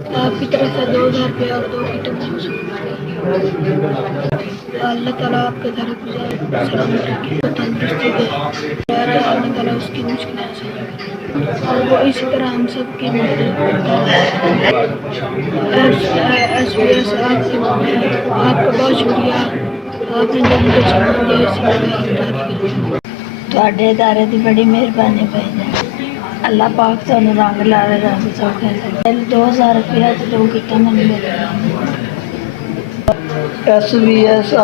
آپ کی طرف سے 2000 روپے اور 2 کٹیں اللہ تعالیٰ آپ کے گھر گزار سلامت رکھے، تندرستی دے، اللہ تعالیٰ اس کی مشکلیں آسان کرے اور وہ اسی طرح ہم سب کی مدد کرتا ہے۔ ایس آپ کا بہت شکریہ، آپ نے جو مجھے سمجھ دیا اسی میں ਤੁਹਾਡੇ ادارے ਦੀ ਬੜੀ ਮਿਹਰਬਾਨੀ ਭਾਈ اللہ پاک ਤੁਹਾਨੂੰ رنگ لاوے رنگ سوکھے دے 2000 روپیہ تو 2 کٹیں میں مل گئی۔ ایس بی ایس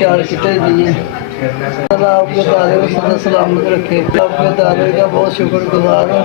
4 کٹیں دی ہیں۔ اللہ آپ کے ادارے کو سدا سلامت رکھے، آپ کے ادارے کا بہت شکر گزار ہوں۔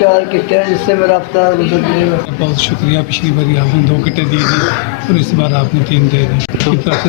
4 کٹیں جس سے میرا افطار گزر جائے گا۔ بہت شکریہ، پچھلی بار آپ نے 2 کٹیں دی تھی اور اس بار آپ نے 3 دے دی، کی طرف سے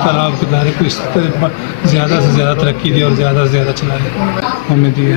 اللہ آپ کے ادارے کو اس طرح زیادہ سے زیادہ ترقی دی اور زیادہ سے زیادہ چلائے، ہمیں دی ہے۔